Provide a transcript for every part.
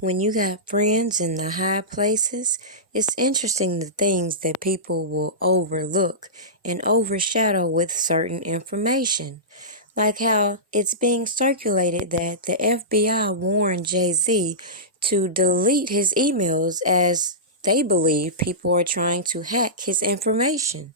When you got friends in the high places, it's interesting the things that people will overlook and overshadow with certain information. Like how it's being circulated that the FBI warned Jay-Z to delete his emails as they believe people are trying to hack his information.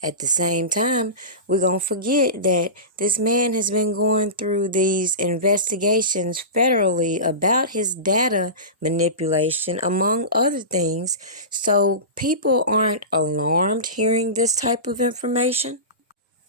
At the same time, we're going to forget that this man has been going through these investigations federally about his data manipulation, among other things, so people aren't alarmed hearing this type of information.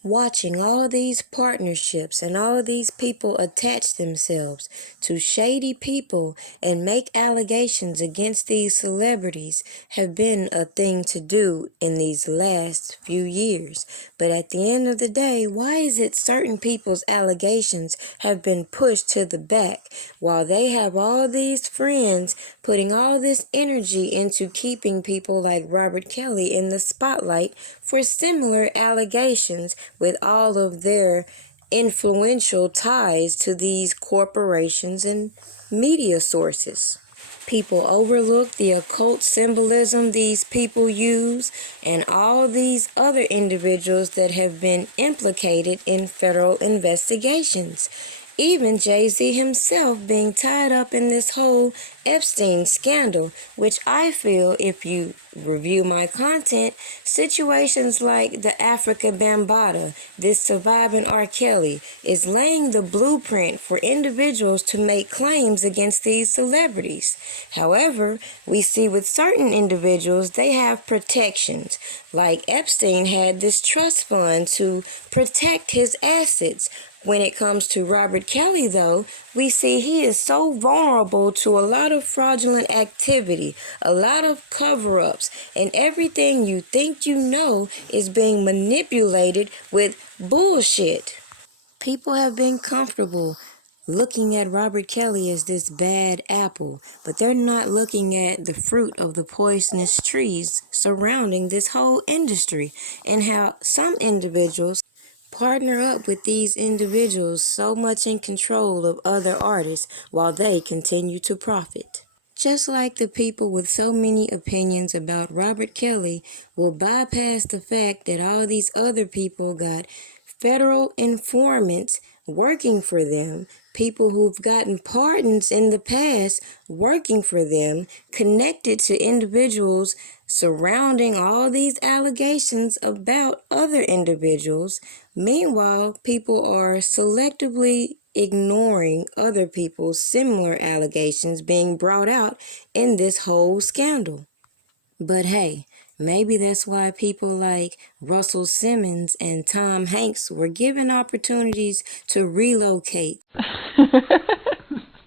Watching all these partnerships and all these people attach themselves to shady people and make allegations against these celebrities have been a thing to do in these last few years. But at the end of the day, why is it certain people's allegations have been pushed to the back while they have all these friends putting all this energy into keeping people like Robert Kelly in the spotlight for similar allegations with all of their influential ties to these corporations and media sources? People overlook the occult symbolism these people use and all these other individuals that have been implicated in federal investigations. Even Jay-Z himself being tied up in this whole Epstein scandal, which I feel, if you review my content, situations like the Africa Bambaataa, this surviving R. Kelly, is laying the blueprint for individuals to make claims against these celebrities. However, we see with certain individuals, they have protections. Like Epstein had this trust fund to protect his assets. When it comes to Robert Kelly, though, we see he is so vulnerable to a lot of fraudulent activity, a lot of cover-ups, and everything you think you know is being manipulated with bullshit. People have been comfortable looking at Robert Kelly as this bad apple, but they're not looking at the fruit of the poisonous trees surrounding this whole industry and how some individuals partner up with these individuals so much in control of other artists while they continue to profit. Just like the people with so many opinions about Robert Kelly will bypass the fact that all these other people got federal informants working for them, people who've gotten pardons in the past working for them, connected to individuals surrounding all these allegations about other individuals. Meanwhile, people are selectively ignoring other people's similar allegations being brought out in this whole scandal. But hey, maybe that's why people like Russell Simmons and Tom Hanks were given opportunities to relocate.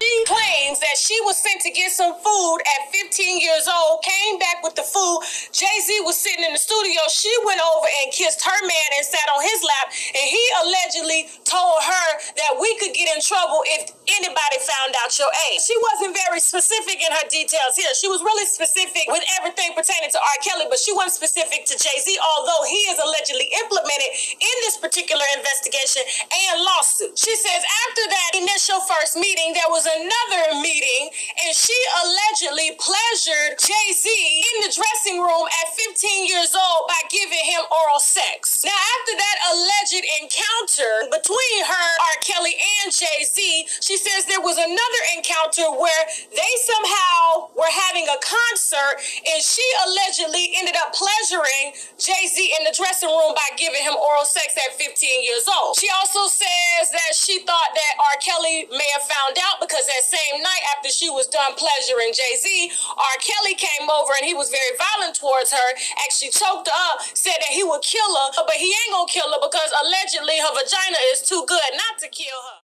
She claims that she was sent to get some food at 15 years old, came back with the food. Jay-Z was sitting in the studio. She went over and kissed her man and sat on his lap, and he allegedly told her that we could get in trouble if anybody found out your age. She wasn't very specific in her details here. She was really specific with everything pertaining to R. Kelly, but she wasn't specific to Jay-Z, although he is allegedly implemented in this particular investigation and lawsuit. She says after that initial first meeting, there was another meeting, and she allegedly pleasured Jay-Z in the dressing room at 15 years old by giving him oral sex. Now, after that alleged encounter between her, R. Kelly, and Jay-Z, she says there was another encounter where they somehow were having a concert, and she allegedly ended up pleasuring Jay-Z in the dressing room by giving him oral sex at 15 years old. She also says that she thought that R. Kelly may have found out because that same night after she was done pleasuring Jay-Z, R. Kelly came over and he was very violent towards her, actually choked her up, said that he would kill her, but he ain't gonna kill her because allegedly her vagina is too good not to kill her.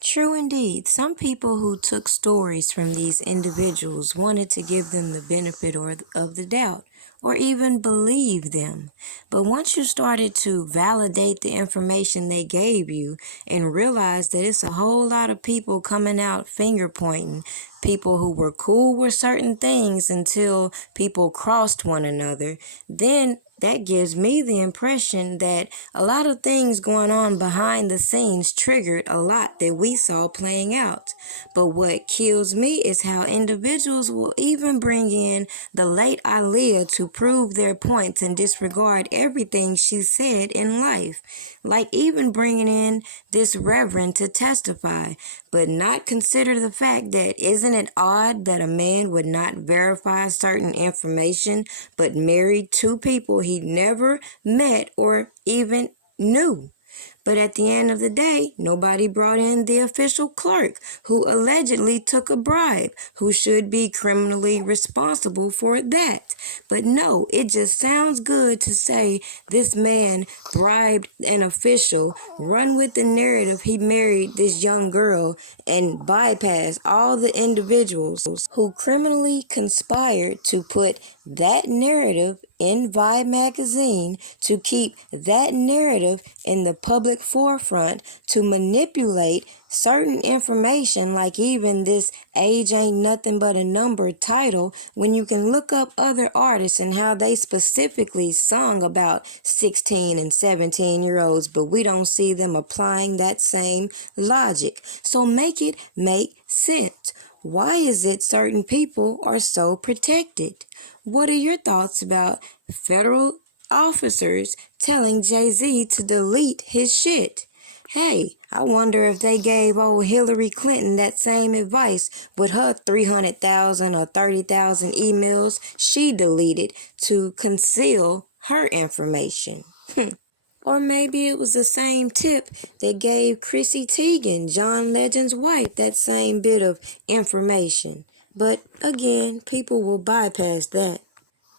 True indeed, some people who took stories from these individuals wanted to give them the benefit of the doubt, or even believe them. But once you started to validate the information they gave you and realize that it's a whole lot of people coming out finger pointing, people who were cool with certain things until people crossed one another, then that gives me the impression that a lot of things going on behind the scenes triggered a lot that we saw playing out. But what kills me is how individuals will even bring in the late Aaliyah to prove their points and disregard everything she said in life. Like even bringing in this reverend to testify, but not consider the fact that isn't it odd that a man would not verify certain information but married two people he never met or even knew? But at the end of the day, nobody brought in the official clerk who allegedly took a bribe, who should be criminally responsible for that. But no, it just sounds good to say this man bribed an official, run with the narrative he married this young girl, and bypass all the individuals who criminally conspired to put that narrative in Vibe magazine, to keep that narrative in the public forefront, to manipulate certain information like even this age ain't nothing but a number title, when you can look up other artists and how they specifically sung about 16 and 17-year-olds, but we don't see them applying that same logic. So make it make sense. Why is it certain people are so protected? What are your thoughts about federal officers telling Jay-Z to delete his shit? Hey, I wonder if they gave old Hillary Clinton that same advice with her 300,000 or 30,000 emails she deleted to conceal her information. Or maybe it was the same tip that gave Chrissy Teigen, John Legend's wife, that same bit of information. But again, people will bypass that.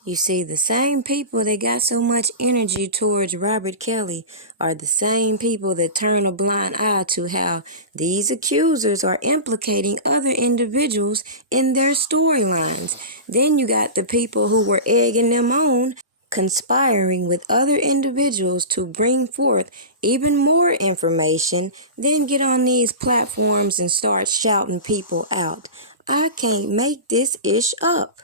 You see, the same people that got so much energy towards Robert Kelly are the same people that turn a blind eye to how these accusers are implicating other individuals in their storylines. Then you got the people who were egging them on, conspiring with other individuals to bring forth even more information, then get on these platforms and start shouting people out. I can't make this ish up.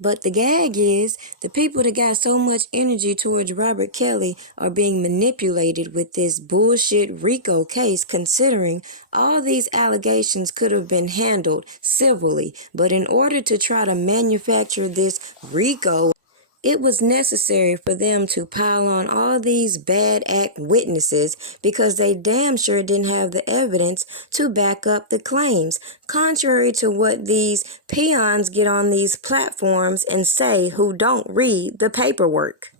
But the gag is, the people that got so much energy towards Robert Kelly are being manipulated with this bullshit RICO case, considering all these allegations could have been handled civilly. But in order to try to manufacture this RICO, it was necessary for them to pile on all these bad act witnesses because they damn sure didn't have the evidence to back up the claims, contrary to what these peons get on these platforms and say who don't read the paperwork.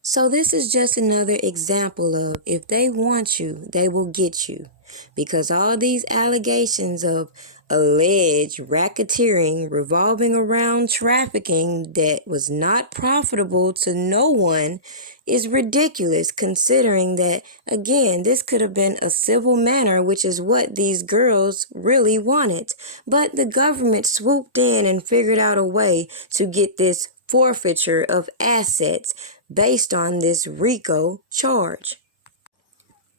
So this is just another example of if they want you, they will get you. Because all these allegations of alleged racketeering revolving around trafficking that was not profitable to no one is ridiculous, considering that, again, this could have been a civil manner, which is what these girls really wanted. But the government swooped in and figured out a way to get this forfeiture of assets based on this RICO charge.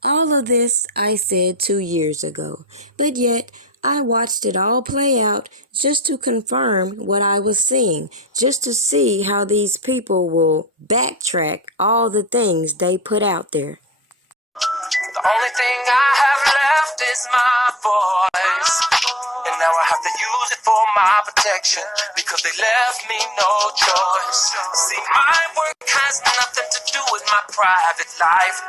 All of this I said 2 years ago, but yet I watched it all play out just to confirm what I was seeing, just to see how these people will backtrack all the things they put out there. The only thing I have left is my voice, and now I have to use it for my protection, because they left me no choice. See, my work has nothing to do with my private life,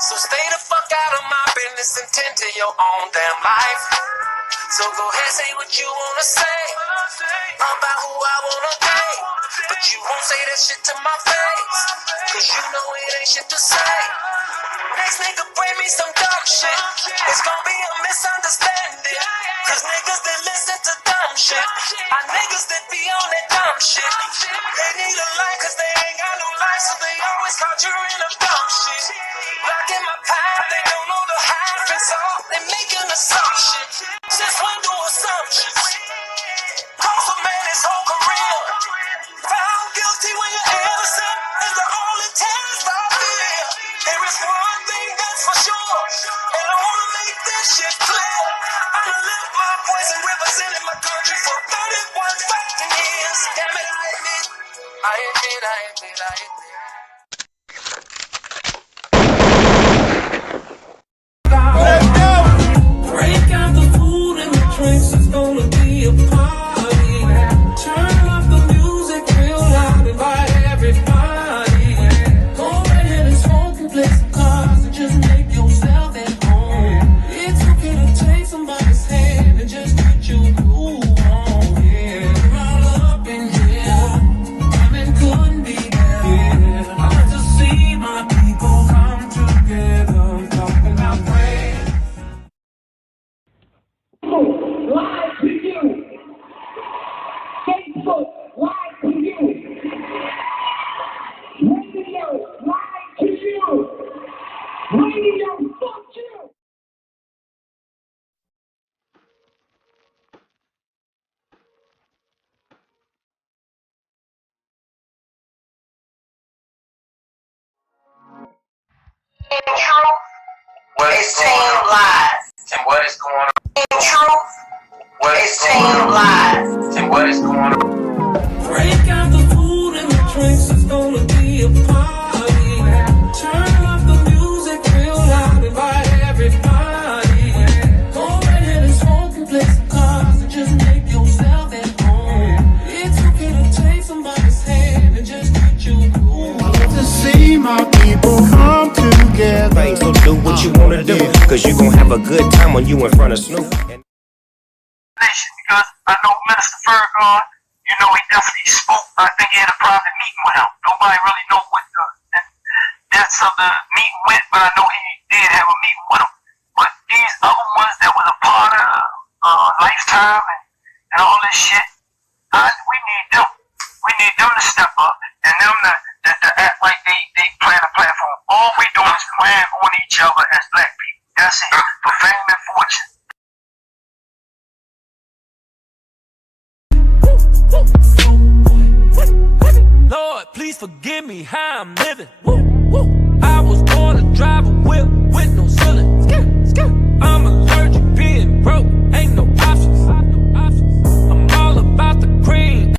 so stay the fuck out of my business and tend to your own damn life. So go ahead, say what you wanna say about who I wanna date, but you won't say that shit to my face, cause you know it ain't shit to say. Next nigga bring me some dumb shit, it's gonna be a misunderstanding, cause niggas that listen to dumb shit are niggas that be on that dumb shit. They need a life cause they ain't got no life, so they always conjuring up dumb shit. Blocking my path, they don't know the half, and so they making assumptions. Since when do assumptions cost a man his whole career? Found guilty when you're innocent is the only test I fear. There is one thing that's for sure, and I wanna make this shit clear. I done lived my voice and represented my country for 31 fucking years. Damn it, I admit Let's go! Break out the food and the drinks, it's gonna be a party. Turn up the music real loud, invite everybody. Go right ahead and smoke and play some cards and just make yourself at home. It's okay to take somebody's hand and just get you cool on, yeah. Roll up in here, I couldn't be better. Yeah. I like to see my people come together. I'm talking about prayer. Live to you. Facebook, live to you. Radio, live to you. Radio, fuck you. It's team lies. And what is going on? In truth, it's team lies. And what is going on? Break out the food and the drinks, it's gonna be a party. Turn up the music real loud, invite everybody. Go right ahead and smoke and play some cards and just make yourself at home. It's okay to take somebody's hand and just get you cool. To see my people come together. So do what you wanna do, cause you gon' have a good time when you in front of Snoop. Because I know Minister Ferguson, you know, he definitely spoke. I think he had a private meeting with him. Nobody really know what the depths of the meeting went, but I know he did have a meeting with him. But these other ones that was a part of Lifetime and all this shit, we need them. We need them to step up and them to act like they plan a platform. All we doing is plan on each other as black people. That's it. For fame and fortune. Lord, please forgive me how I'm living.